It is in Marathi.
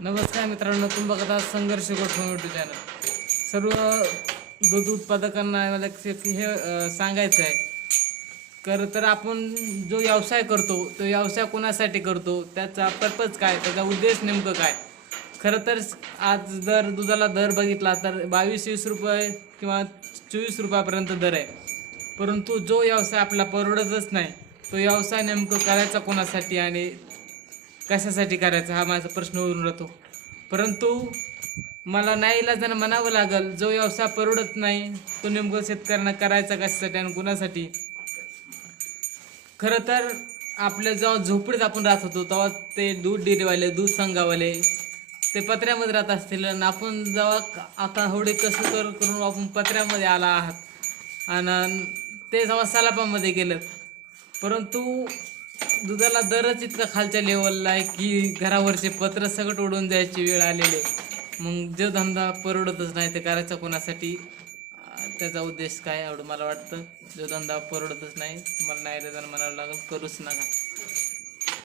नमस्कार मित्रांनो तुम्ही बघत आहात संघर्ष गोठवून युट्यूब चॅनल सर्व दूध उत्पादकांना मला हे सांगायचं आहे. खरं तर आपण जो व्यवसाय करतो तो व्यवसाय कोणासाठी करतो त्याचा पर्पज काय त्याचा उद्देश नेमकं काय? खरं तर आज दर दुधाला दर बघितला तर बावीस वीस रुपये किंवा चोवीस रुपयापर्यंत दर आहे. परंतु जो व्यवसाय आपला परवडतच नाही तो व्यवसाय नेमकं करायचा कोणासाठी आणि कशासाठी करायचा हा माझा प्रश्न उरून राहतो. परंतु मला नाही इलाजानं म्हणावं लागल जो व्यवसाय परवडत नाही तो नेमकं शेतकऱ्यांना करायचा कशासाठी आणि कुणासाठी? खरं तर आपल्या जेव्हा झोपडीत आपण राहत होतो तेव्हा ते दूध डेअरीवाले दूध संघावाले ते पत्र्यामध्ये राहत असतील आणि आपण जेव्हा आता होडी कसं कर करून आपण पत्र्यामध्ये आला आहात. आणि ते जेव्हा सलापामध्ये गेलं परंतु दुधाला दरच इतका खालच्या लेवलला आहे की घरावरचे पत्र सगळं ओढून जायची वेळ आलेली आहे. मग जो धंदा परवडतच नाही ते करायचा कोणासाठी? त्याचा उद्देश काय एवढं मला वाटतं जो धंदा परवडतच नाही मला नाही जण म्हणावं लागेल करूच नका.